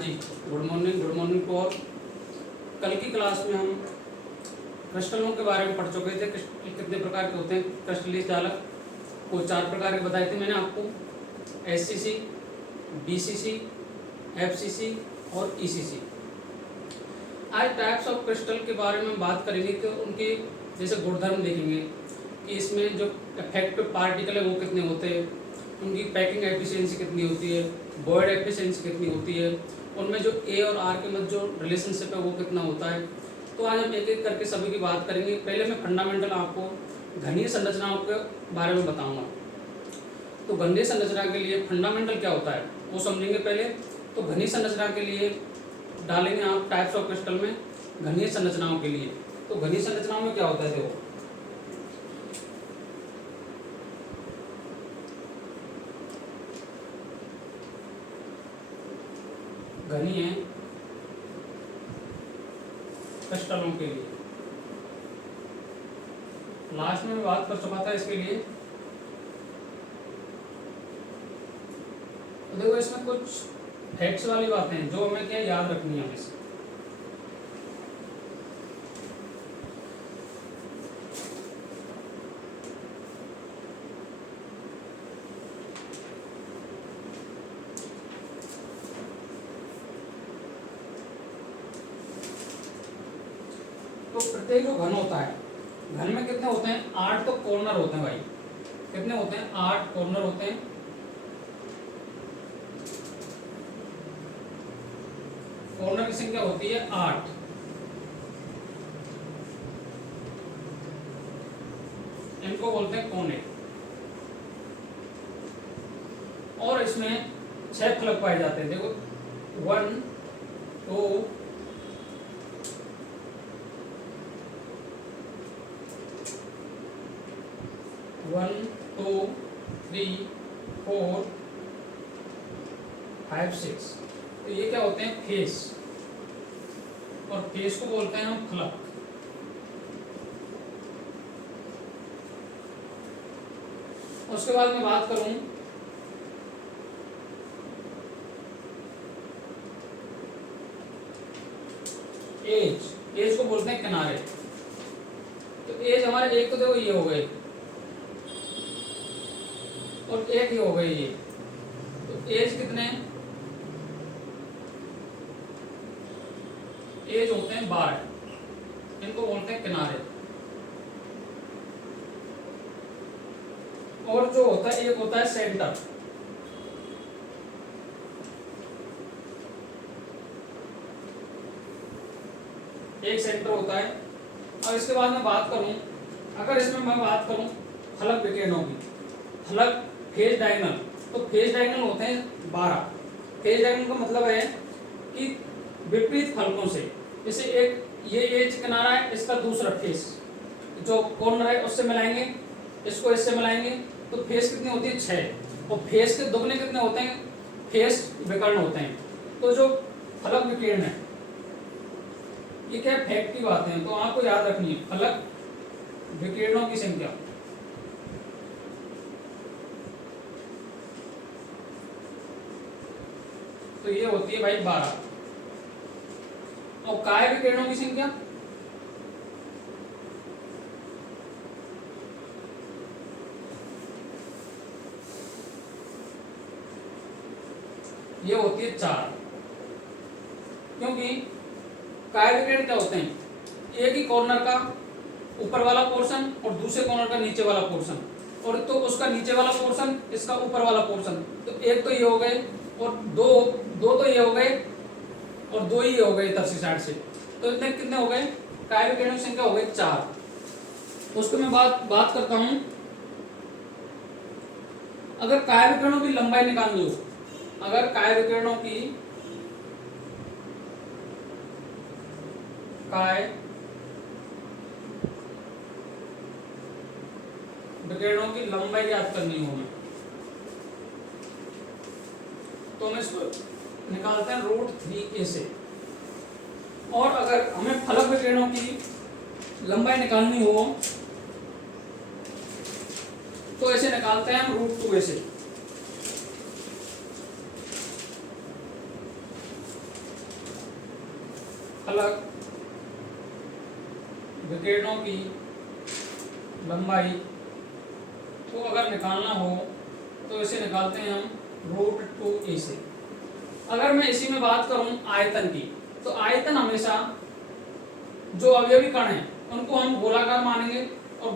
Ji, good morning to all. कल की class में हम क्रिस्टलों के बारे में पढ़ चुके थे। क्रिस्टल कितने प्रकार के होते हैं, क्रिस्टलीय चालक को 4 प्रकार के बताए थे मैंने आपको, SCC, BCC, FCC और ECC। आज टाइप्स ऑफ क्रिस्टल के बारे में बात करेंगे कि उनके जैसे गुणधर्म देखेंगे कि इसमें जो इफेक्टिव पार्टिकल है वो कितने होते हैं, उनकी पैकिंग एफिशिएंसी कितनी होती है, बॉयड एफिशिएंसी कितनी होती है, उनमें जो A और R के मध्य जो रिलेशनशिप है वो कितना होता है। तो आज हम एक एक करके सभी की बात करेंगे। पहले मैं फंडामेंटल आपको घनीय संरचनाओं के बारे में बताऊंगा। तो घनीय संरचना के लिए फंडामेंटल क्या होता है वो समझेंगे पहले। तो घनीय संरचना के लिए डालेंगे आप टाइप्स ऑफ क्रिस्टल में घनीय संरचनाओं के लिए। तो घनीय संरचनाओं में क्या होता है, देखो घनीय क्रिस्टलों के लिए लास्ट में मैं बात कर चुका था इसके लिए। तो देखो इसमें कुछ फैक्ट्स वाली बातें हैं जो हमें क्या याद रखनी है हमेशा। तो प्रत्येक जो घन होता है, घन में कितने होते हैं, 8 तो कॉर्नर होते हैं भाई। कितने होते हैं, 8 कॉर्नर होते हैं। कॉर्नर की संख्या होती है 8। इनको बोलते हैं कोने। और इसमें 6 फलक पाए जाते हैं। देखो 1 2 1 2 3 4 5 6। तो ये क्या होते हैं, फेस। और फेस को बोलते हैं हम फलक। उसके बाद मैं बात करूं एज को बोलते हैं किनारे। तो एज हमारे एक तो देखो ये हो गए और एक ही हो गए ये। तो एज कितने हैं, एज होते हैं 12। इनको बोलते हैं किनारे। और जो होता है एक होता है सेंटर। एक सेंटर होता है। अब इसके बाद मैं बात करूं, अगर इसमें मैं बात करूं फलक विकिरणों की, फलक फेज डायगोनल, तो फेज डायगोनल होते हैं 12। फेज डायगोनल का मतलब है कि विपरीत फलकों से, जैसे एक ये एज किनारा है, इसका दूसरा फेस जो कॉर्नर है उससे मिलाएंगे, इसको इससे मिलाएंगे, तो फेस कितनी होती है 6। और फेस के दुगने कितने होते हैं, फेस विकर्ण होते हैं। तो जो फलक विकिरण है ये क्या फैक्ट की बातें हैं, तो आपको याद रखनी है फलक विकिरणों की संख्या। तो ये होती है भाई 12। और काय विकिरणों की संख्या ये होती है 4। क्योंकि काय विकिरण क्या होते हैं, एक ही कॉर्नर का ऊपर वाला पोर्शन और दूसरे कॉर्नर का नीचे वाला पोर्शन, और तो उसका नीचे वाला पोर्शन इसका ऊपर वाला पोर्शन। तो एक तो ये हो गए और दो तो ये हो गए और 2 ही हो गए इधर से साइड से। तो इतने कितने हो गए, काय विकिरणों की संख्या हो गई 4। उसको मैं बात करता हूं। अगर काय विकिरणों की लंबाई निकाल लो, अगर काय विकिरणों की लंबाई ज्ञात करनी हो तो हम इसको निकालते हैं √3a से। और अगर हमें फलक विकिरणों की लंबाई निकालनी हो तो ऐसे निकालते हैं हम √2a से। अलग विकिरणों की लंबाई को अगर निकालना हो तो इसे निकालते हैं हम √2a से। अगर मैं इसी में बात करूं आयतन की, तो आयतन हमेशा जो अवयवी कण है उनको हम गोलाकार मानेंगे, और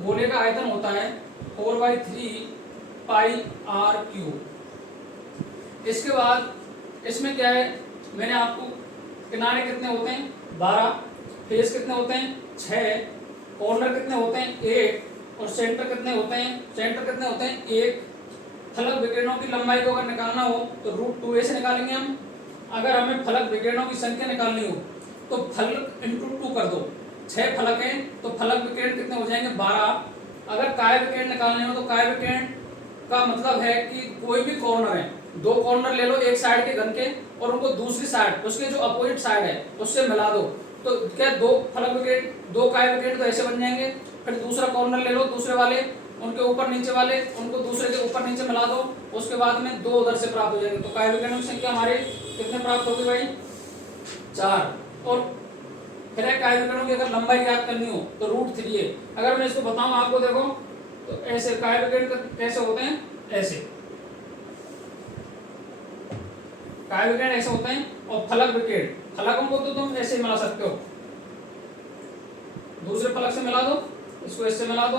गोले का आयतन होता है 4/3 पाई r क्यूब। इसके बाद इसमें क्या है, मैंने आपको किनारे कितने होते हैं 12, फेस कितने होते हैं 6, कॉर्नर कितने होते हैं 1, और सेंटर कितने होते हैं 1। फलक विकिरणों की लंबाई को अगर निकालना हो तो √2a से निकालेंगे हम। अगर हमें फलक विकिरणों की संख्या निकालनी हो तो फलक इंटू 2 कर दो, 6 फलक हैं तो फलक विकिरण कितने हो जाएंगे 12। अगर काय विकिरण निकालने हो तो काय विकिरण का मतलब है कि कोई भी कॉर्नर है, 2 कॉर्नर ले लो एक साइड के घन के, और उनको दूसरी साइड उसके जो अपोजिट साइड है उससे मिला दो, तो क्या 2 फलक विकिरण 2 काय विकिरण तो ऐसे बन जाएंगे। फिर दूसरा कॉर्नर ले लो, दूसरे वाले उनके ऊपर नीचे वाले उनको दूसरे के ऊपर नीचे मिला दो, उसके बाद में 2 उधर से प्राप्त हो जाएंगे। तो काय विकिरणों की संख्या हमारे कितने प्राप्त होगी भाई 4। और फिर काय विकिरणों की अगर लंबाई ज्ञात करनी हो तो √3a। अगर मैं इसको बताऊं आपको, देखो तो ऐसे काय विकिरण कैसे होते हैं, ऐसे काय विकिरण ऐसे होते हैं, और फलक विकिरण फलकों को तो तुम ऐसे ही मिला सकते हो, दूसरे फलक से मिला दो, इसको इससे मिला दो,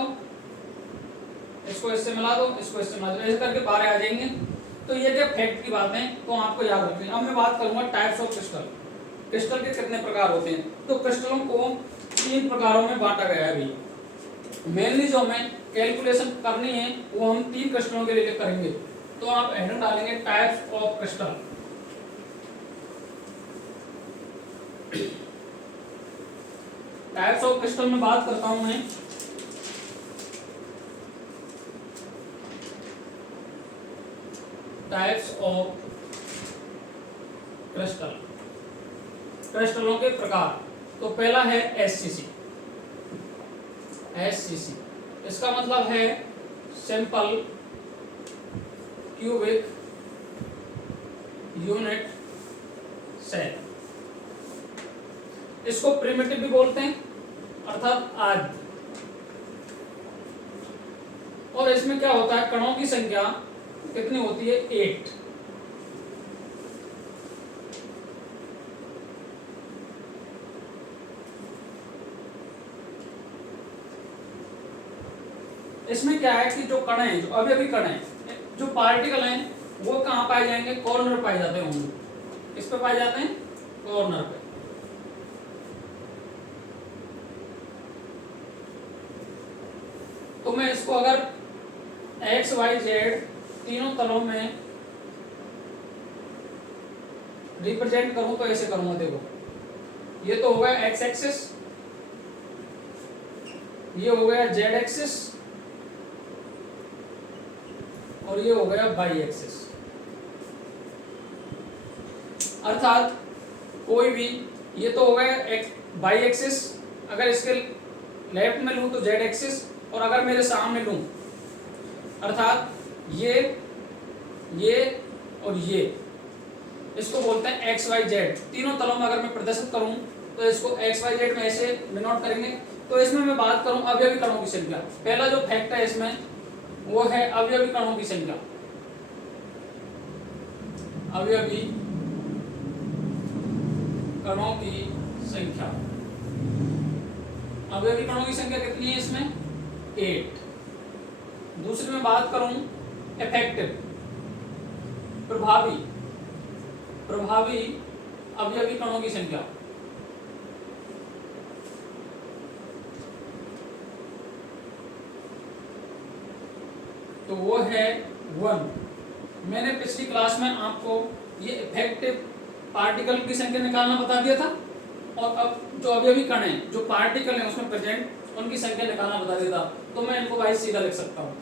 इसको इससे मिला दो, इसको इससे मिला दो, ऐसे करके 12 आ जाएंगे। तो ये क्या फैक्ट की बात है, तो आपको याद रखनी है। अब मैं बात करूंगा टाइप्स ऑफ क्रिस्टल। क्रिस्टल के कितने प्रकार होते हैं, तो क्रिस्टलों को 3 प्रकारों में बांटा गया है। अभी मेनली जो हमें कैलकुलेशन करनी है वो हम 3 क्रिस्टलों के लिए करेंगे। तो आप हेडर डालेंगे types of crystal. Types of crystal में बात करता हूं मैं, टाइप्स ऑफ क्रिस्टल, क्रिस्टलों के प्रकार। तो पहला है एससीसी। एससीसी इसका मतलब है सिंपल क्यूबिक यूनिट सेल। इसको प्रिमिटिव भी बोलते हैं, अर्थात आद्य। और इसमें क्या होता है, कणों की संख्या कितनी होती है 8। इसमें क्या है कि जो कण है, जो अभी कण है, जो पार्टिकल हैं, वो कहाँ पाए जाएंगे, कॉर्नर पाए जाते हैं होंगे। किस पे पाए जाते हैं, कॉर्नर पे। तो मैं इसको अगर एक्स वाई जेड तीनों तलों में रिप्रेजेंट करूं तो ऐसे करूंगा। देखो ये तो हो गया एक्स एक्सिस, ये हो गया जेड एक्सिस, और ये हो गया वाई एक्सिस। अर्थात कोई भी, ये तो हो गया एक वाई एक्सिस, अगर इसके लेफ्ट में लूं तो जेड एक्सिस, और अगर मेरे सामने लूं अर्थात ये और ये, इसको बोलते हैं एक्स वाई जेड। तीनों तलों में अगर मैं प्रदर्शित करूं तो इसको एक्स वाई जेड में ऐसे डिनोट करेंगे। तो इसमें मैं बात करूं अवयवी कणों की संख्या। पहला जो फैक्ट है इसमें वो है अवयवी कणों की संख्या। अवयवी कणों की संख्या, अवयवी कणों की संख्या कितनी है इसमें 8। दूसरी में बात करूं इफेक्टिव, प्रभावी अवयवी कणों की संख्या, तो वो है 1। मैंने पिछली क्लास में आपको ये इफेक्टिव पार्टिकल की संख्या निकालना बता दिया था, और अब जो अवयवी कण है, जो पार्टिकल है उसमें प्रेजेंट, उनकी संख्या निकालना बता दिया था। तो मैं इनको भाई सीधा लिख सकता हूँ।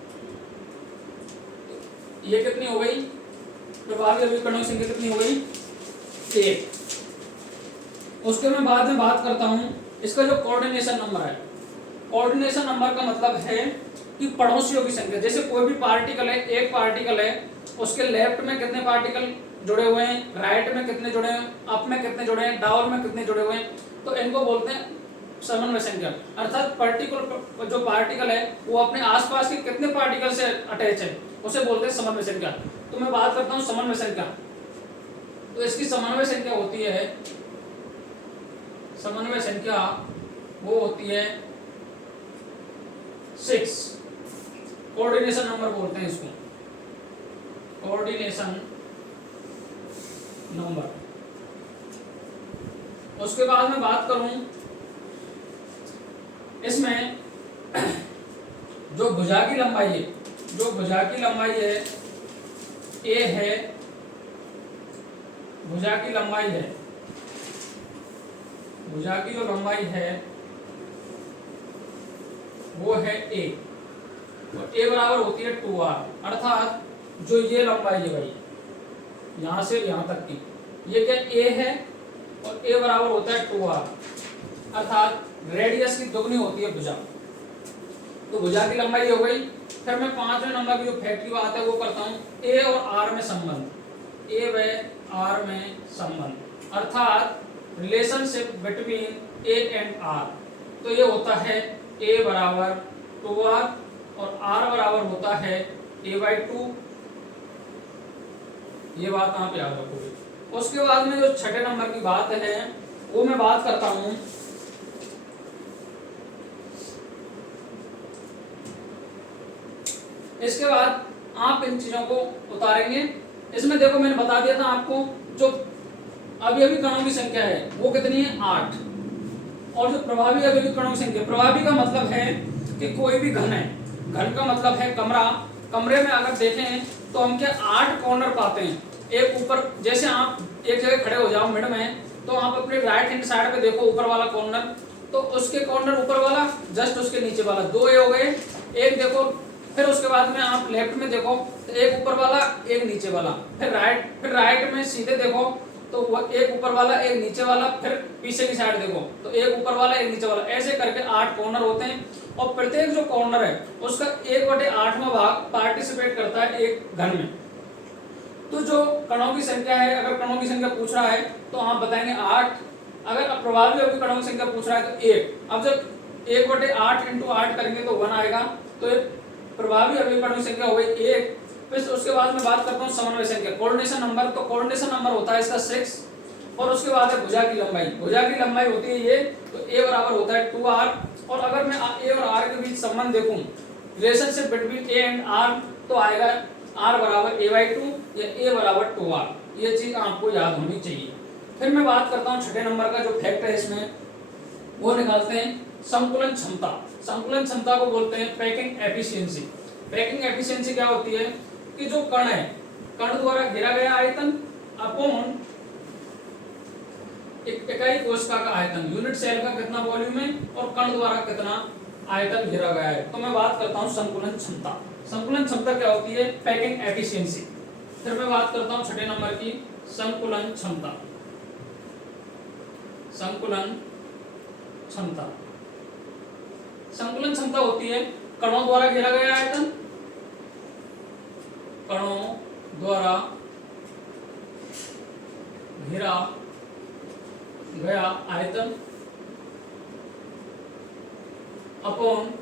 ये कितनी हो गई, प्रभावी अवयवी कणों की संख्या कितनी हो गई 1। उसके मैं बाद में बात करता हूँ इसका जो कोऑर्डिनेशन नंबर है। कोऑर्डिनेशन नंबर का मतलब है कि पड़ोसियों की संख्या। जैसे कोई भी पार्टिकल है, एक पार्टिकल है, उसके लेफ्ट में कितने पार्टिकल जुड़े हुए हैं, राइट में कितने जुड़े हैं, अप में कितने जुड़े हैं, डाउन में कितने जुड़े हुए हैं, तो इनको बोलते हैं समन्वय संख्या। अर्थात पर्टिकुलर जो पार्टिकल है वो अपने आसपास के कितने पार्टिकल से अटैच है उसे बोलते हैं समन्वय संख्या। तो मैं बात करता हूँ समन्वय संख्या। तो इसकी समन्वय संख्या होती है, समन्वय संख्या वो होती है 6। कोऑर्डिनेशन नंबर बोलते हैं इसको, कोऑर्डिनेशन नंबर। उसके बाद मैं बात करूं इसमें जो भुजा की लंबाई है, जो भुजा की लंबाई है ए है, भुजा की लंबाई है, भुजा की जो लंबाई है वो है ए, तो ए बराबर होती है 2r। अर्थात जो ये लंबाई है भाई यहां से यहां तक की, ये क्या ए है और ए बराबर होता है 2r, अर्थात रेडियस की दुगनी होती है भुजा। तो भुजा की लंबाई हो गई। फिर मैं 5वें नंबर की जो फैक्ट की बात है वो करता हूँ, ए और आर में संबंध, ए व आर में संबंध, अर्थात relationship between A and R. तो ये होता है ए बराबर 2r और आर बराबर होता है a/2। ये बात आप याद रखोगे। उसके बाद में जो छठे नंबर की बात है वो मैं बात करता हूं, इसके बाद आप इन चीजों को उतारेंगे। इसमें देखो मैंने बता दिया था आपको, जो अभी कणों की संख्या है वो कितनी है 8, और जो प्रभावी अभी कणों की संख्या, प्रभावी का मतलब है कि कोई भी घन है, घन का मतलब है कमरा, कमरे में अगर देखें तो हम क्या 8 कॉर्नर पाते हैं। एक ऊपर, जैसे आप एक जगह खड़े हो जाओ मिड में, तो आप अपने राइट हैंड साइड पे देखो ऊपर वाला कॉर्नर, तो उसके कॉर्नर ऊपर वाला जस्ट उसके नीचे वाला, 2 ए हो गए। एक देखो, फिर उसके बाद में आप लेफ्ट में देखो तो एक ऊपर वाला एक नीचे वाला, फिर राइट में सीधे देखो तो वो एक ऊपर वाला एक नीचे वाला, फिर पीछे की साइड देखो तो एक ऊपर वाला एक नीचे वाला, ऐसे करके 8 कॉर्नर होते हैं। और प्रत्येक जो कॉर्नर है उसका 1/8वां भाग पार्टिसिपेट करता है एक घन में। तो जो कणों की संख्या है, अगर कणों की संख्या पूछ रहा है तो आप बताएंगे 8, अगर प्रभावी अभी कणों की संख्या पूछ रहा है तो 1। अब जब 1/8 × 8 करेंगे तो 1 आएगा, तो ये प्रभावी अभी कणों की संख्या हो गई 1। फिर उसके बाद मैं बात करता हूँ समन्वय संख्या, कोऑर्डिनेशन नंबर। तो कोऑर्डिनेशन नंबर होता है इसका 6, और उसके बाद है भुजा की लंबाई। भुजा की लंबाई होती है ये, तो ए बराबर होता है 2r। और अगर मैं ए और आर के बीच संबंध देखूं, relationship between A and R, तो आएगा r बराबर a/2 या a बराबर 2r। ये चीज आपको याद होनी चाहिए। फिर मैं बात करता हूँ छठे नंबर का जो फैक्ट है इसमें, वो निकालते हैं संकुलन क्षमता। संकुलन क्षमता को बोलते हैं पैकिंग एफिशिएंसी। पैकिंग एफिशिएंसी क्या होती है कि जो कण है, कण द्वारा घेरा गया आयतन अपॉन इकाई कोशिका का आयतन, यूनिट सेल का कितना वॉल्यूम है और कण द्वारा कितना आयतन घेरा गया है। तो मैं बात करता हूं संकुलन क्षमता। संकुलन क्षमता क्या होती है? Packing efficiency. फिर मैं बात करता हूं छठे नंबर की संकुलन क्षमता। संकुलन क्षमता, संकुलन क्षमता होती है कणों द्वारा घेरा गया आयतन, कणों द्वारा घेरा गया आयतन अपॉन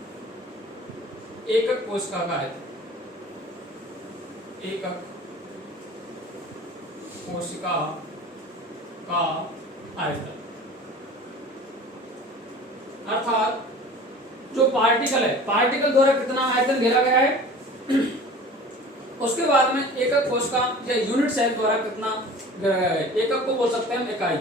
एकक कोशिका का आयतन, एकक कोशिका का आयतन। अर्थात जो पार्टिकल है, पार्टिकल द्वारा कितना आयतन घेरा गया है, उसके बाद में एकक कोशिका या यूनिट सेल द्वारा कितना घेरा गया है। एकक को बोल सकते हैं हम इकाई,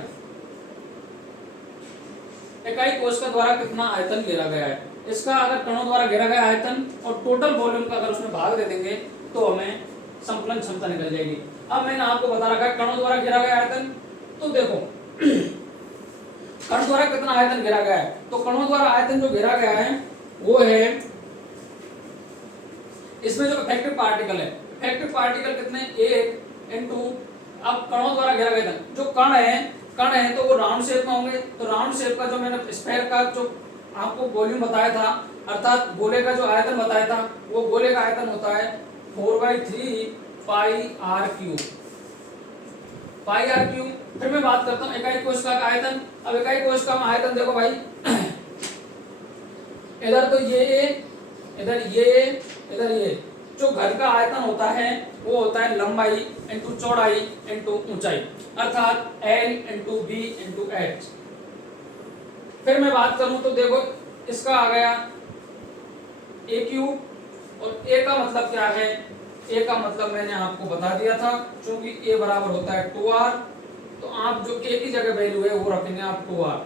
इकाई कोशिका द्वारा कितना आयतन घेरा गया है। इसका अगर कणों द्वारा घेरा गया आयतन और टोटल वॉल्यूम का अगर उसमें भाग दे देंगे तो हमें संकुलन क्षमता निकल जाएगी। अब मैंने आपको बता रखा है कणों द्वारा घेरा गया आयतन, तो देखो कण द्वारा कितना आयतन घेरा गया है, तो कणों द्वारा आयतन जो घेरा गया है वो है, इसमें जो इफेक्टिव पार्टिकल है, इफेक्टिव पार्टिकल कितने 1 इनटू, अब कणों द्वारा घेरा गया था, जो कण है तो वो राउंड शेप में होंगे। तो राउंड शेप का जो मैंने स्फेयर का जो आपको वॉल्यूम बताया था, अर्थात गोले का जो आयतन बताया था, वो गोले का आयतन होता है 4/3 pi r cube. Pi R cube. फिर मैं बात करता हूँ इकाई कोशिका का आयतन। अब इकाई कोशिका में आयतन देखो भाई, इधर तो ये इधर ये इधर ये, जो घर का आयतन होता है वो होता है लंबाई इंटू चौड़ाई इंटू ऊंचाई, अर्थात L into B into H. फिर मैं बात करूं तो देखो इसका आ गया ए क्यूब, और ए का मतलब क्या है, ए का मतलब मैंने आपको बता दिया था, क्योंकि ए बराबर होता है 2r, तो आप जो ए की जगह वैल्यू है वो रखेंगे आप 2r।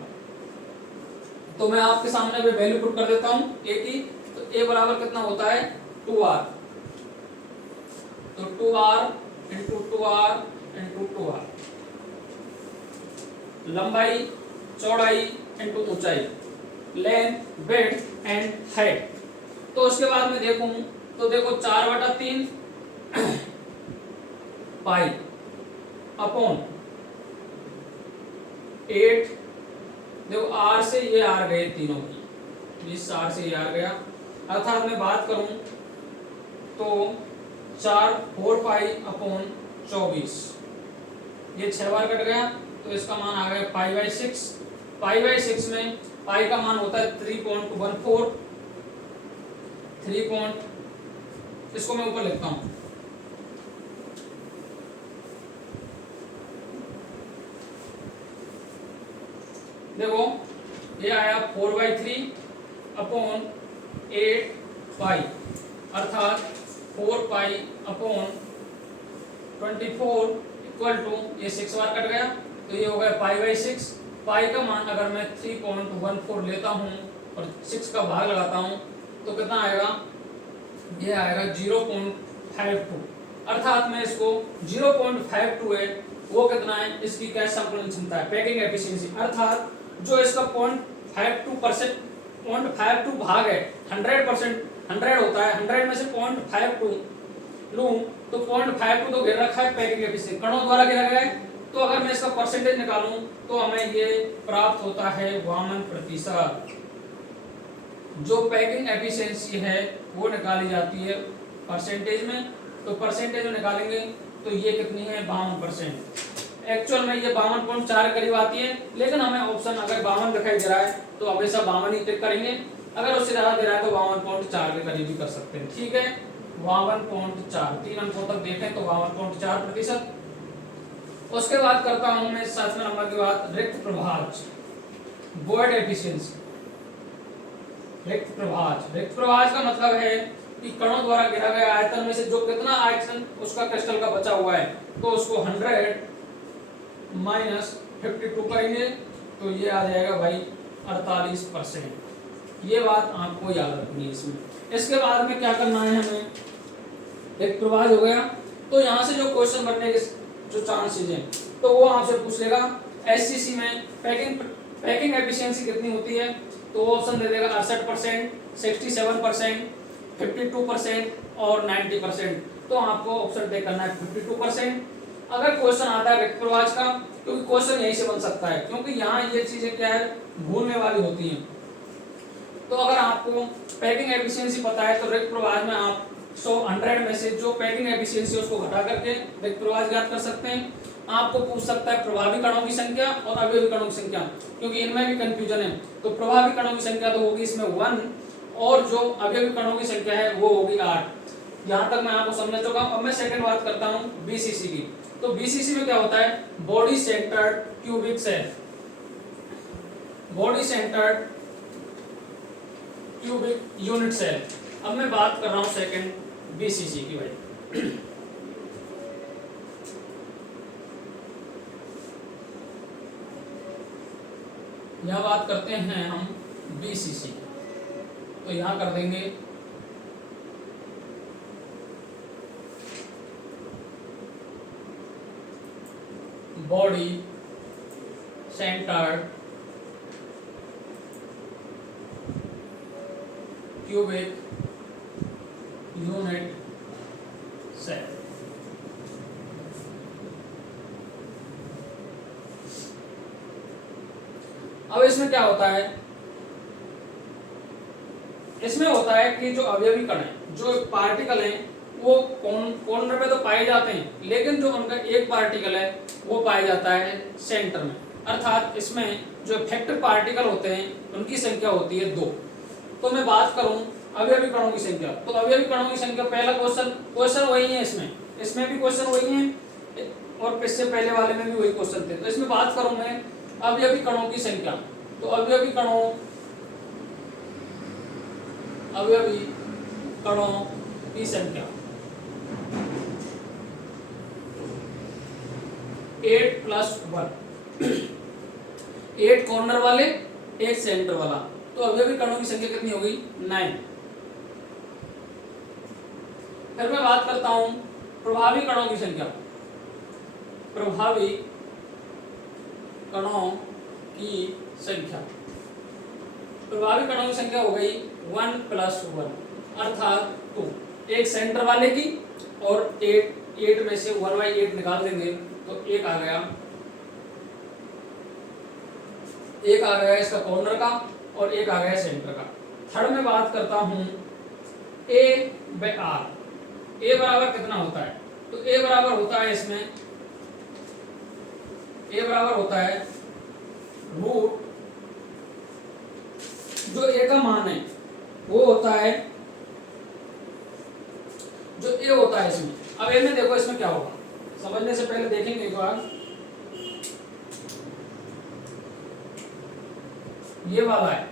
तो मैं आपके सामने भी वैल्यू पुट कर देता हूं ए की, तो ए बराबर कितना होता है 2r, तो 2r into 2r into 2r, लंबाई चौड़ाई इंटू ऊंचाई, लेंथ विड्थ एंड हाइट। तो उसके बाद में देखूं तो देखो 4/3 पाई अपॉन 8, देखो आर से ये आर गए तीनों की, इस आर से ये आर गया, अर्थात मैं बात करूं तो 4 पाई अपॉन 24, ये 6 बार कट गया, तो इसका मान आ गया पाई/6। पाई/6 में पाई का मान होता है 3.14, 3 इसको मैं ऊपर लिखता हूं, देखो ये आया 4/3 अपॉन 8 पाई, अर्थात 4 पाई अपॉन 24 इक्वल टू, ये 6 बार कट गया, तो ये हो गया पाई/6। पाई का मान अगर मैं 3.14 लेता हूं और 6 का भाग लगाता हूं तो कितना आएगा, ये आएगा 0.52, अर्थात मैं इसको 0.52 है वो कितना है, इसकी क्या संकुलन क्षमता है, पैकिंग एफिशिएंसी, अर्थात जो इसका 0.52 भाग है 100%, 100 होता है, 100 में से 0.52 लूं तो 0.52 तो घेर रखा है पैकिंग एफिशिएंसी, कणों द्वारा घेरा गया है, तो अगर मैं इसका परसेंटेज निकालूं तो हमें ये प्राप्त होता है 52%। जो पैकिंग एफिशिएंसी है वो निकाली जाती है परसेंटेज में, तो परसेंटेज में निकालेंगे तो ये कितनी है 52%। एक्चुअल में ये 52.4 के करीब आती है, लेकिन हमें ऑप्शन अगर 52 दिखाई दे रहा है तो हमेशा 52 ही टिक करेंगे, अगर उससे ज्यादा दे रहा है तो 52.4 के करीब भी कर सकते हैं। ठीक है, 52.4, 3 अंकों तक देखें तो 52.4%। उसके बाद करता हूं मैं 7वें नंबर के बाद रिक्त प्रभाज, वॉइड एफिशिएंसी। रिक्त प्रभाज का मतलब है कि कणों द्वारा घेरा गया आयतन में से जो कितना आयतन उसका क्रिस्टल का बचा हुआ है, तो उसको 100 माइनस 52 करेंगे तो ये आ जाएगा भाई 48%। ये बात आपको याद रखनी है इसमें। इसके बाद में क्या करना है हमें, एक प्रभाज हो गया, तो यहाँ से जो क्वेश्चन बनने के जो चांसेस हैं तो वो आपसे पूछ लेगा एससीसी में पैकिंग एफिशिएंसी कितनी होती है, तो ऑप्शन दे देगा 68%, 67%, 52% और 90%। तो आपको ऑप्शन टिक करना है 52%। अगर क्वेश्चन आता है रिक्त प्रभाज का, क्योंकि क्वेश्चन यहीं से बन सकता है, क्योंकि यहाँ ये चीजें क्या है भूलने वाली होती हैं। तो अगर आपको पैकिंग एफिशिएंसी पता है तो रिक्त प्रभाज में आप 100 में से जो पैकिंग एफिशिएंसी उसको घटा करके रिक्त प्रभाज ज्ञात कर सकते हैं। आपको पूछ सकता है प्रभावी कणों की संख्या और अवयवी कणों की संख्या, क्योंकि इनमें भी कंफ्यूजन है। तो प्रभावी कणों की संख्या तो होगी इसमें 1, और जो अवयवी कणों की संख्या है वो होगी 8। यहाँ तक मैं आपको समझ चुका हूँ। अब मैं सेकंड बात करता हूँ बीसीसी की। तो बीसीसी में क्या होता है, body centred cubic cell, body centred cubic unit cell. अब मैं बात कर रहा हूँ सेकंड बीसीसी की भाई। यहाँ बात करते हैं हम बीसीसी, तो यहाँ कर देंगे body centred cubic unit cell. अब इसमें क्या होता है, इसमें होता है कि जो अवयवी कण है, जो पार्टिकल हैं, वो कॉर्नर पे तो पाए जाते हैं, लेकिन जो उनका एक पार्टिकल है वो पाया जाता है सेंटर में। अर्थात इसमें जो इफेक्टिव पार्टिकल होते हैं उनकी संख्या होती है 2। तो मैं बात करूं अवयवी कणों की संख्या, तो अवयवी कणों की संख्या, पहला क्वेश्चन वही है, इसमें भी क्वेश्चन वही है और इससे पहले वाले में भी वही क्वेश्चन थे। तो इसमें बात करूं मैं अवयवी कणों की संख्या, तो अवयवी कणों की संख्या 8 + 1, 8 कॉर्नर वाले 1 सेंटर वाला, तो अवयवी कणों की संख्या कितनी हो गई 9। फिर मैं बात करता हूं प्रभावी कणों की संख्या, प्रभावी कणों की संख्या, प्रभावी कणों की संख्या हो गई 1 + 1 अर्थात 2, एक सेंटर वाले की और 8 में से 1/8 निकाल देंगे तो एक आ गया इसका कॉर्नर का और एक आ गया सेंटर का। थर्ड में बात करता हूं A/R, A बराबर कितना होता है, तो A बराबर होता है इसमें A बराबर होता है रूट, जो A का मान है वो होता है, जो A होता है इसमें। अब A में देखो इसमें क्या होगा, समझने से पहले देखेंगे एक बार, ये वाला है,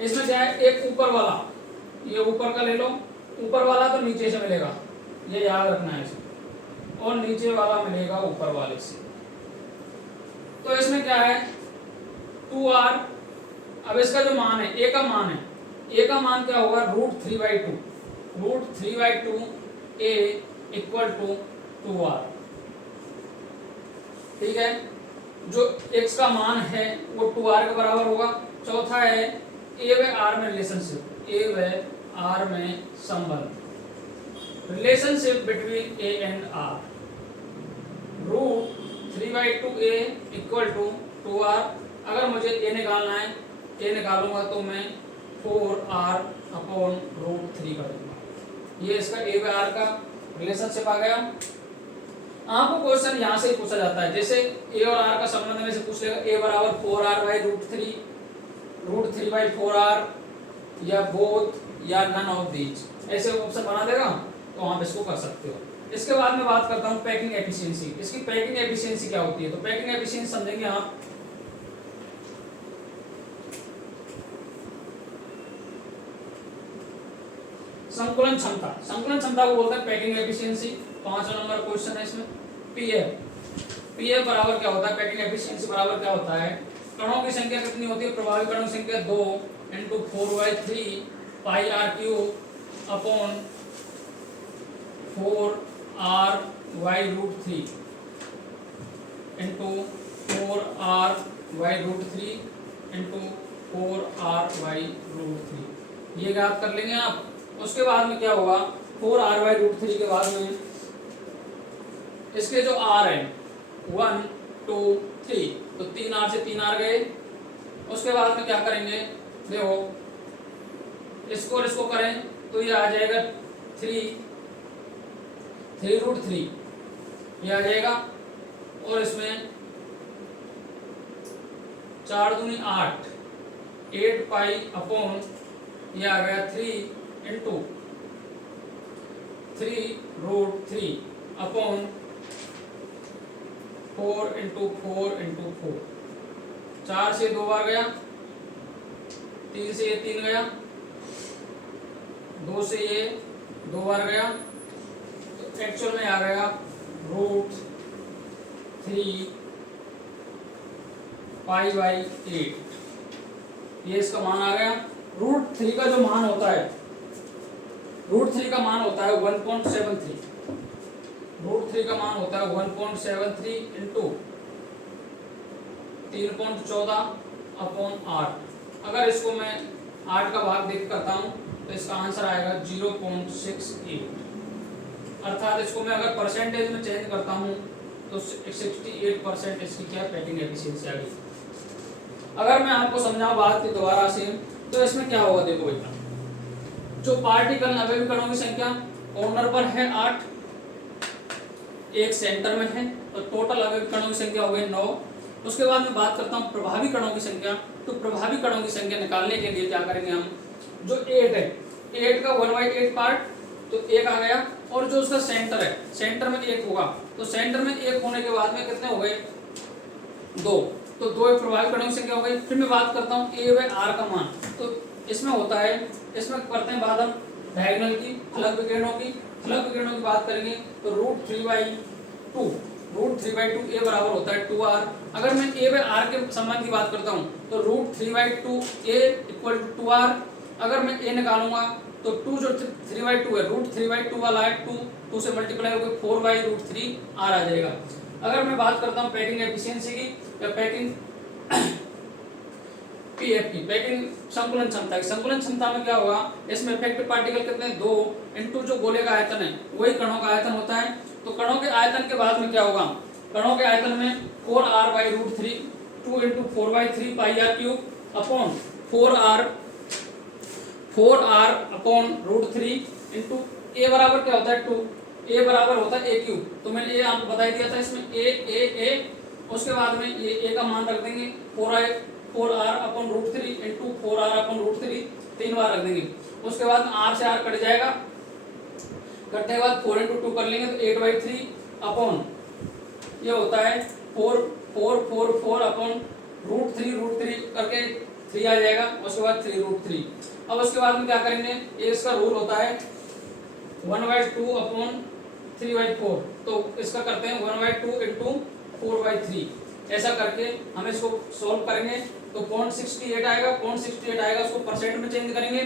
इसमें क्या है, एक ऊपर वाला, ये ऊपर का ले लो, ऊपर वाला तो नीचे से मिलेगा, ये याद रखना है इसमें, और नीचे वाला मिलेगा ऊपर वाले से। तो इसमें क्या है 2R। अब इसका जो मान है A का मान है, A का मान क्या होगा √3/2, √3/2 A = 2R। ठीक है, जो x का मान है वो 2R के बराबर होगा। चौथा है A/R में रिलेशनशिप, A/R में संबंध, relationship between A and R, √3/2 A = 2R। अगर मुझे A निकालना है, A निकालूंगा तो मैं 4R/√3 कर दूंगा। ये इसका A/R का रिलेशनशिप आ गया। आपको क्वेश्चन यहाँ से ही पूछा जाता है, जैसे A और R का संबंध में से पूछ लेगा A बराबर 4R/√3, √3/4R, या बोथ, या नन ऑफ दीज, ऐसे ऑप्शन बना देगा तो आप इसको कर सकते हो। इसके बाद में बात करता हूँ पैकिंग एफिशिएंसी। इसकी पैकिंग एफिशिएंसी क्या होती है, तो पैकिंग एफिशिएंसी समझेंगे आप, संकुलन क्षमता को बोलते हैं पैकिंग एफिशिएंसी। 5वां नंबर क्वेश्चन है इसमें। पीएफ बराबर क्या होता है, पैकिंग एफिशिएंसी बराबर क्या होता है, कणों की संख्या कितनी होती है, प्रभावी कणों की संख्या 2 × 4/3 πr³ upon 4R/√3 × 4R/√3 × 4R/√3, ये याद कर लेंगे आप। उसके बाद में क्या होगा 4R/√3 के बाद में इसके जो R है 1 2 3, तो 3R से 3R गए। उसके बाद में क्या करेंगे, देखो इसको और इसको करें तो ये आ जाएगा 3√3 ये आ जाएगा, और इसमें 4 दूनी 8 8π ये आ गया 3 × 3√3 अपॉन 4 × 4 × 4, 4 से 2 बार गया, 3 से ये 3 गया, 2 से ये 2 बार गया, तो एक्चुअल में आ गया √3 π/8, ये इसका मान आ गया। √3 का जो मान होता है, √3 का मान होता है 1.73, √3 का मान होता है 1.73 × 3.14/8। अगर इसको मैं 8 का भाग देख करता हूँ तो इसका आंसर आएगा 0.68। अर्थात इसको मैं अगर परसेंटेज में चेंज करता हूँ तो 68% इसकी क्या पैकिंग एफिशिएंसी आ गई। अगर मैं आपको समझाऊं बात की दोबारा से, तो इसमें क्या होगा देखो बेटा, जो पार्टिकल अवयवी कणों की संख्या कॉर्नर पर है 8, एक सेंटर में है, तो टोटल अवयवी कणों की संख्या हो गई 9। उसके बाद मैं बात करता हूँ प्रभावी कणों की संख्या। तो प्रभावी कणों की संख्या निकालने के लिए क्या करेंगे हम, जो 8 है, 8 का 1/8 पार्ट, तो 1 आ गया, और जो उसका सेंटर है, सेंटर में 1 होगा, तो सेंटर में 1 होने के बाद में कितने हो गए, 2, तो 2 प्रभावी कणों की संख्या हो गई। फिर मैं बात करता हूँ A/R का मान, तो इसमें होता है, इसमें करते हैं बात हम डायगोनल की, फलक विकिरणों की। फलक विकिरणों की बात करेंगे तो √3/2, √3/2 A बराबर होता है 2R। अगर मैं A/R के संबंध की बात करता हूँ तो √3/2 A = 2R। अगर मैं A निकालूंगा तो 2 जो 3/2 है, √3/2 वाला है 2 से मल्टीप्लाई होकर 4/√3R आ जाएगा। अगर मैं बात करता हूँ पैकिंग एफिशिएंसी की, या पैकिंग पीएफ की, पैकिंग संकुलन क्षमता की, संकुलन क्षमता में क्या होगा, इसमें इफेक्टिव पार्टिकल कितने, 2 इंटू जो गोले का आयतन है वही कणों का आयतन होता है। तो कणों के आयतन के बाद में क्या होगा, कणों के आयतन में 4R/√3, 2 × 4/3 πr³ upon 4R/√3 into A बराबर क्या होता है 2, A बराबर होता है A³। तो मैंने A आपको बता दिया था, इसमें A, उसके बाद में ये A का मान रख देंगे 4R/√3 इंटू 4R/√3 3 बार रख देंगे। उसके बाद R से R कट जाएगा, कटने के बाद 4 × 2 कर लेंगे तो 8/3 अपॉन ये होता है 4 अपॉन √3 करके 3 आ जाएगा, उसके बाद 3√3। अब उसके बाद में क्या करेंगे, इसका रूल होता है 1/2 अपॉन 3/4, तो इसका करते हैं 1/2 इंटू 4/3। ऐसा करके हम इसको सॉल्व करेंगे तो 0.68 आएगा, 0.68 आएगा, उसको परसेंट में चेंज करेंगे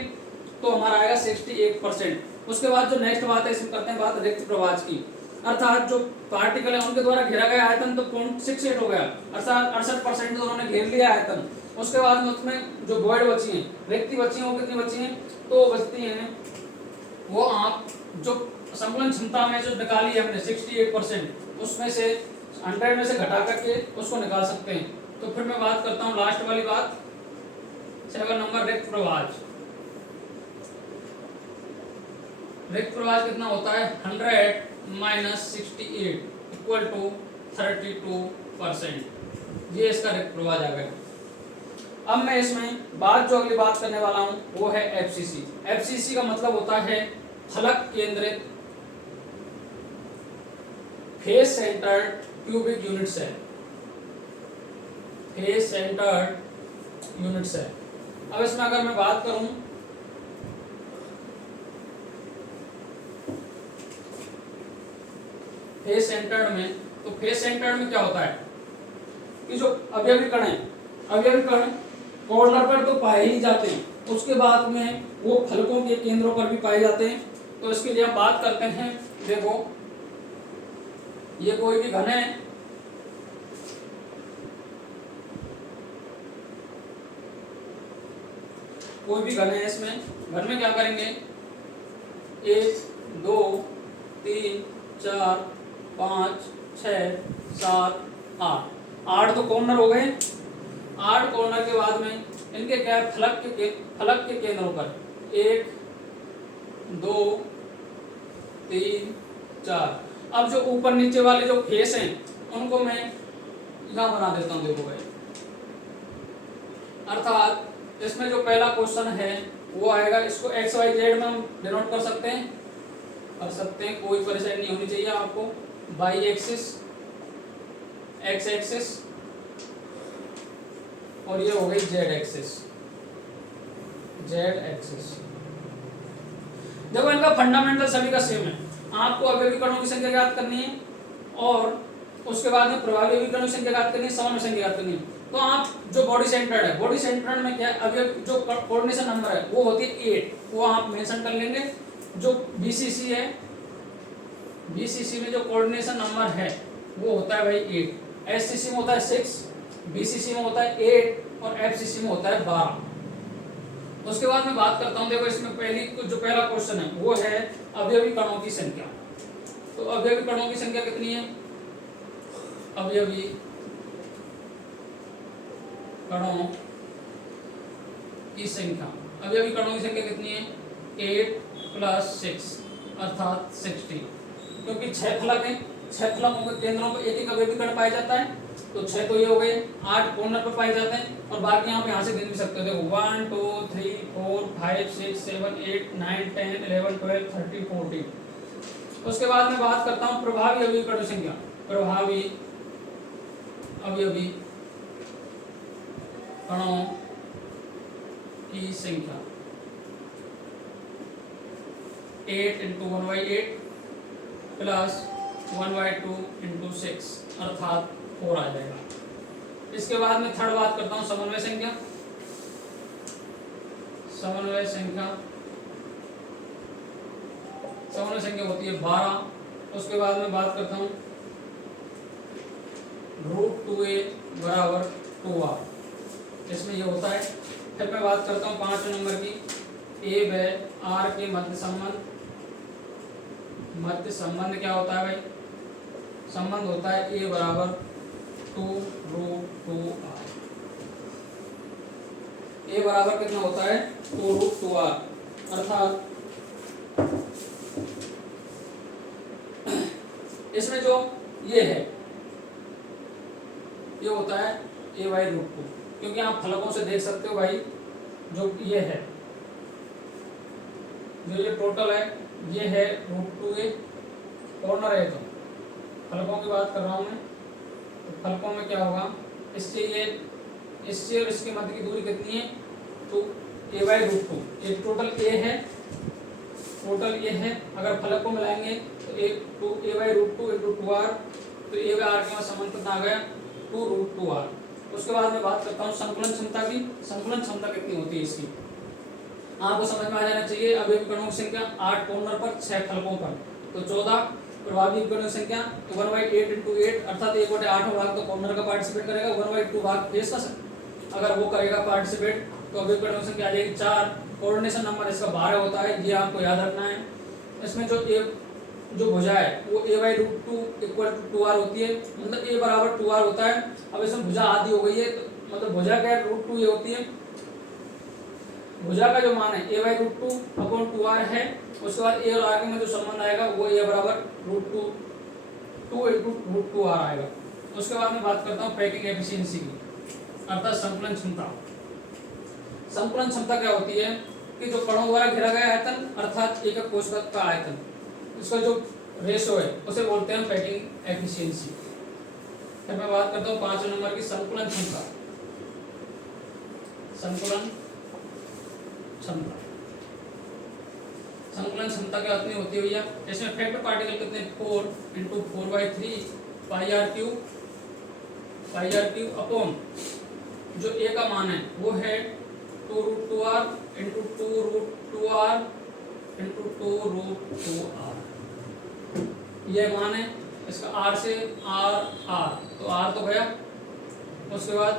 तो हमारा आएगा 68%। उसके बाद जो नेक्स्ट बात है, इसमें करते हैं बात रिक्त प्रवाह की, अर्थात जो पार्टिकल है उनके द्वारा घेरा गया आयतन तो 0.68 हो गया, अर्थात 68% तो उन्होंने घेर लिया आयतन। उसके बाद में उसमें जो वॉइड बची हैं, रिक्ति बची हैं, वो कितनी बची हैं, तो बचती हैं वो आप जो संकुलन क्षमता में जो निकाली है हमने 68%, उसमें से 100 में से घटा करके उसको निकाल सकते हैं। तो फिर मैं बात करता हूँ लास्ट वाली बात, 7 नंबर रिक्त प्रवाह। रिक्त प्रवाह कितना होता है, 100 - 68 = 32%। ये इसका रिक्त प्रवाह आ गया। अब मैं इसमें बात जो अगली बात करने वाला हूँ वो है एफसीसी। एफसीसी का मतलब होता है फलक केंद्रित face centred cubic unit cell, face centred unit cell. अब इसमें अगर मैं बात करूं फेस सेंटर्ड में, तो फेस सेंटर्ड में क्या होता है कि जो अवयवी कण है, अवयवी कण कॉर्नर पर तो पाए ही जाते हैं, उसके बाद में वो फलकों के केंद्रों पर भी पाए जाते हैं। तो इसके लिए हम बात करते हैं, देखो ये कोई भी घन है, कोई भी घन है, इसमें घन में क्या करेंगे 1 2 3 4 5 6 7 8 तो कॉर्नर हो गए। 8 कॉर्नर के बाद में इनके क्या है, फलक के केंद्रों पर 1 2 3 4। अब जो ऊपर नीचे वाले जो फेस हैं उनको मैं यहाँ बना देता हूँ, देखो भाई। अर्थात इसमें जो पहला क्वेश्चन है वो आएगा, इसको XYZ में हम डिनोट कर सकते हैं, कोई परेशानी नहीं होनी चाहिए आपको। वाई एक्सिस, एक्स एक्सिस, और ये हो गई जेड एक्सिस, जेड एक्सिस। देखो इनका फंडामेंटल सभी का सेम है, आपको अवयवी कणों की संख्या ज्ञात करनी है और उसके बाद में प्रभावी अवयवी कणों की संख्या ज्ञात करनी है, समान संख्या ज्ञात करनी है। तो आप जो बॉडी सेंटर्ड है, बॉडी सेंटर्ड में क्या है, अवयव जो कोऑर्डिनेशन नंबर है वो होती है 8, वो आप मेंशन कर लेंगे। जो बीसीसी है, बीसीसी में जो कोऑर्डिनेशन नंबर है वो होता है भाई 8, एससीसी में होता है 6, बीसीसी में होता है 8 और एफसीसी में होता है 12। उसके बाद मैं बात करता हूँ, देखो इसमें जो पहला क्वेश्चन है वो है अवयवी कणों की संख्या। तो अवयवी कणों की संख्या कितनी है, अवयवी कणों की संख्या, अवयवी कणों की संख्या कितनी है? 8 + 6 अर्थात 60, क्योंकि 6 फलक हैं, 6 फलकों के केंद्रों पर एक एक अवयवी कण पाया जाता है, तो 6 तो ये हो गए, 8 कॉर्नर पर पाए जाते हैं और बाकी आप यहाँ से गिन भी सकते हो। देखो 1 2 3 4 5 6 7 8 9 10 11 12 13 14। उसके बाद मैं बात करता हूँ प्रभावी अवयवी कणों की संख्या। प्रभावी अवयवी कणों की संख्या 8 × 1/8 प्लस 1/2 × 6 अर्थात 4 आ जाएगा। इसके बाद में थर्ड बात करता हूँ समन्वय संख्या। समन्वय संख्या होती है 12। उसके बाद में बात करता हूँ √2a = 2r, इसमें ये होता है। फिर मैं बात करता हूँ 5 नंबर की, a व r के मध्य संबंध क्या होता है भाई? संबंध होता है a = 2√2r। a बराबर कितना होता है? 2√2r, अर्थात इसमें जो ये है ये होता है a/√2, क्योंकि आप फलकों से देख सकते हो भाई, जो ये है, जो ये टोटल है, ये है √2a, कॉर्नर है, तो फलकों की बात कर रहा हूं मैं। तो फलकों में क्या होगा? इससे और इसके मध्य की दूरी कितनी है? तो a/√2, एक टोटल a है, अगर फलक को मिलाएंगे तो a/√2 × 2r, तो a व r के संबंध कितना आ गया? 2√2r। उसके बाद मैं बात करता हूँ संकुलन क्षमता की। संकुलन क्षमता कितनी होती है इसकी? आपको समझ में आ जाना चाहिए। अवयवी कणों की संख्या 8 कॉर्नर पर, 6 फलकों पर, तो 14। प्रभावी कणों की संख्या तो 1/8 × 8 अर्थात 1/8 भाग तो कॉर्नर का पार्टिसिपेट करेगा, 1/2 भाग फेस का अगर वो करेगा पार्टिसिपेट, तो अवयवी कणों की संख्या आ जाएगी 4। कोऑर्डिनेशन नंबर इसका 12 होता है, ये आपको याद रखना है। इसमें जो भुजा है वो a/√2 = 2r होती है, मतलब a = 2r होता है। अब इसमें भुजा आधी हो गई है, तो मतलब भुजा क्या √2 ये होती है। भुजा का जो मान है a/√2/2r है। उसके बाद a और r के में जो संबंध आएगा वो a = √2 × √2r आएगा। उसके बाद में बात करता हूँ पैकिंग एफिशिएंसी की, अर्थात संकुलन क्षमता। संकुलन क्षमता क्या होती है कि जो कणों द्वारा घेरा गया आयतन अर्थात एकक कोशिका का आयतन, इसका जो रेशो है उसे बोलते हैं पैकिंग एफिशिएंसी। फिर मैं बात करता हूँ 5 नंबर की संकुलन क्षमता। संकुलन क्षमता क्या कितनी होती है भैया? इसमें फैक्टर पार्टिकल कितने? 4 × 4/3 πr³ अपॉन जो a का मान है वो है 2√2r × 2√2r × 2√2r, ये मान है इसका। r से r, तो r तो गया। उसके बाद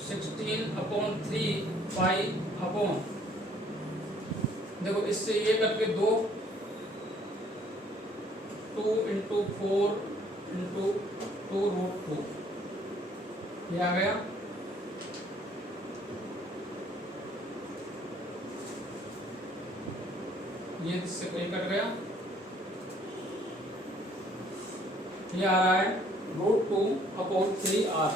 16/3 पाई अपॉन, देखो इससे ये करके 2 × 4 × 2√2 ये आ गया। ये इससे कोई कट गया, ये आ रहा है √2/3r।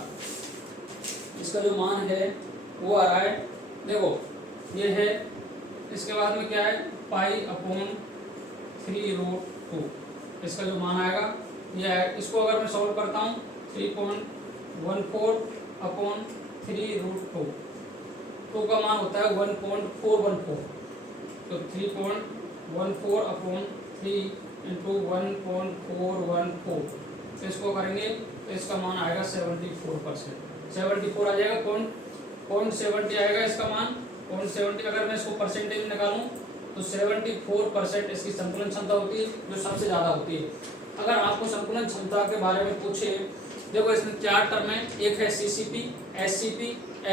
इसका जो मान है वो आ रहा है, देखो ये है। इसके बाद में क्या है? π/3√2, इसका जो मान आएगा ये है। इसको अगर मैं सॉल्व करता हूँ 3.14/3√2, 2 का मान होता है 1.414, तो 3.14/3 × 1.414, तो इसको करेंगे तो इसका मान आएगा 74%। 74 आ जाएगा, 0.70 आएगा इसका मान, 0.70। अगर मैं इसको परसेंटेज में निकालूं तो 74% इसकी संकुलन क्षमता होती है, जो सबसे ज़्यादा होती है। अगर आपको संकुलन क्षमता के बारे में पूछे, देखो इसमें 4 टर्म है, एक है CCP, SCP,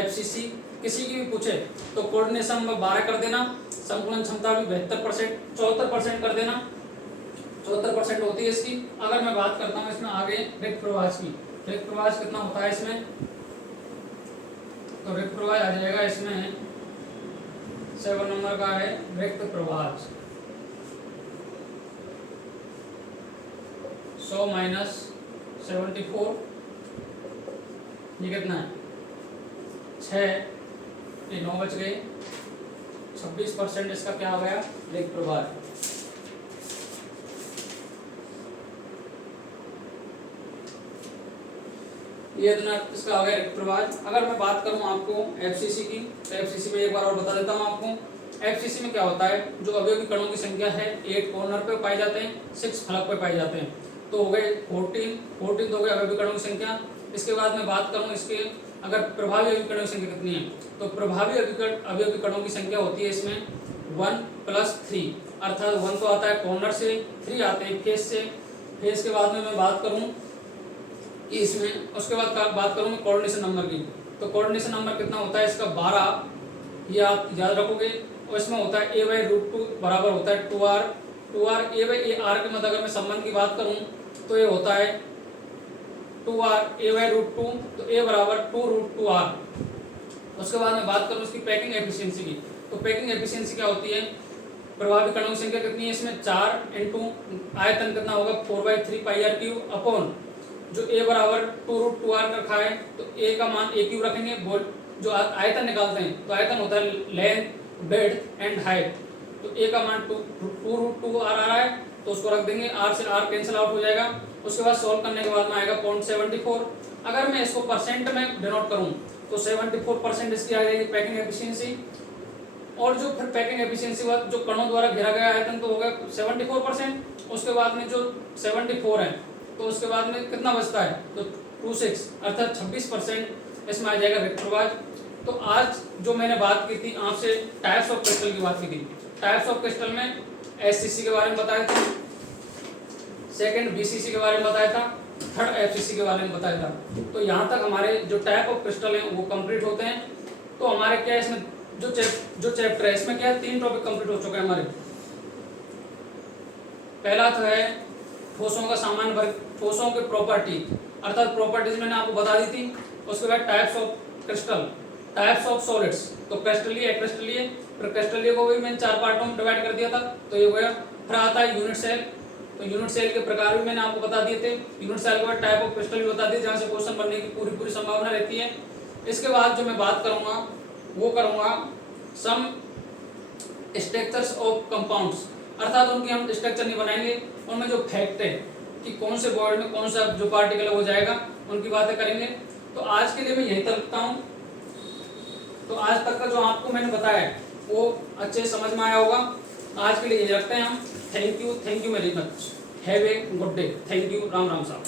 FCC, किसी की भी पूछे तो कोऑर्डिनेशन में 12 कर देना, संकुलन क्षमता भी 72%, 74% कर देना। 74% होती है इसकी। अगर मैं बात करता हूँ इसमें आगे रिक्त प्रवाह की, रिक्त प्रवाह कितना होता है इसमें, तो रिक्त प्रवाह आ जाएगा इसमें 7 नंबर का है रिक्त प्रवाह 100 माइनस 74, ये कितना है 6, ये 9 बच गए, 26% इसका क्या हो गया रिक्त प्रवाह। ये इतना इसका हो गया रिक्त प्रवाह। अगर मैं बात करूं आपको एफसीसी की, तो एफसीसी में एक बार और बता देता हूं आपको। एफसीसी में क्या होता है, जो अवयवी कणों की संख्या है 8 कॉर्नर पे पाए जाते हैं, 6 फलक पे पाए जाते हैं, तो हो गए 14 हो गए अवयवी कणों की संख्या। इसके बाद मैं बात करूं इसके अगर प्रभावी अवयवी कणों की संख्या कितनी है, तो प्रभावी अवयवी कणों की संख्या होती है इसमें 1 + 3, अर्थात 1 तो आता है कॉर्नर से, 3 आते हैं फेस से। फेस के बाद में मैं बात करूं कि इसमें उसके बाद बात करूं मैं कोऑर्डिनेशन नंबर की, तो कोऑर्डिनेशन नंबर कितना होता है इसका 12, ये आप याद रखोगे। और इसमें होता है a/√2 बराबर होता है 2r a/a r के मतलब अगर मैं संबंध की बात करूं तो ये होता है 2r a/√2, तो a बराबर 2√2r। उसके बाद मैं बात करूं इसकी पैकिंग एफिशिएंसी की, तो पैकिंग एफिशिएंसी क्या होती है, प्रभावी कणों की संख्या कितनी है इसमें 4 × आयतन कितना होगा 4/3 πr³ अपॉन जो a बराबर 2√2r रखा है, तो a का मान a³ रखेंगे। जो आयतन निकालते हैं तो आयतन होता है लेंथ, ब्रेड्थ एंड हाइट, तो a का मान 2√2r आ रहा है, तो उसको रख देंगे, r से r कैंसिल आउट हो जाएगा। उसके बाद सॉल्व करने के बाद में आएगा 0.74। अगर मैं इसको परसेंट में डिनोट करूं तो 74% इसकी आ जाएगी पैकिंग एफिशिएंसी। और जो फिर पैकिंग एफिशिएंसी जो कणों द्वारा घेरा गया आयतन तो होगा 74%। उसके बाद में जो 74 है तो उसके बाद में कितना बचता है, तो 26 अर्थात 26% इसमें आ जाएगा रिक्त प्रवाह। तो आज जो मैंने बात की थी आपसे टाइप्स ऑफ क्रिस्टल की बात की थी। टाइप्स ऑफ क्रिस्टल में एससीसी के बारे में बताया था, सेकंड बीसीसी के बारे में बताया था, थर्ड एफसीसी के बारे में बताया था। तो यहाँ तक हमारे जो टाइप ऑफ क्रिस्टल हैं वो कंप्लीट होते हैं। तो हमारे क्या इसमें जो चैप्टर है इसमें क्या 3 टॉपिक कंप्लीट हो चुके हैं हमारे। पहला तो है ठोसों का सामान्य वर्ग, ठोसों के प्रॉपर्टी अर्थात प्रॉपर्टीज मैंने आपको बता दी थी। उसके बाद types of crystal, types of solids, तो क्रिस्टलीय, एक्रिस्टलीय, फिर क्रिस्टलीय को भी मैंने 4 पार्टों में डिवाइड कर दिया था, तो ये हो गया। फिर आता है यूनिट सेल, तो यूनिट सेल के प्रकार भी मैंने आपको बता दिए थे। यूनिट सेल के बाद टाइप ऑफ क्रिस्टल भी बता दिए जहाँ से क्वेश्चन बनने की पूरी संभावना रहती है। इसके बाद जो मैं बात करूँगा वो करूँगा सम स्ट्रक्चर्स ऑफ कंपाउंड्स, अर्थात उनकी हम स्ट्रक्चर नहीं बनाएंगे, उनमें जो फैक्ट है कि कौन से बॉडी में कौन सा जो पार्टिकल हो जाएगा उनकी बातें करेंगे। तो आज के लिए मैं यहीं तक रखता हूँ। तो आज तक का जो आपको मैंने बताया वो अच्छे से समझ में आया होगा। आज के लिए यही रखते हैं हम। Thank you very much, have a good day. Thank you, Ram Ram साहब।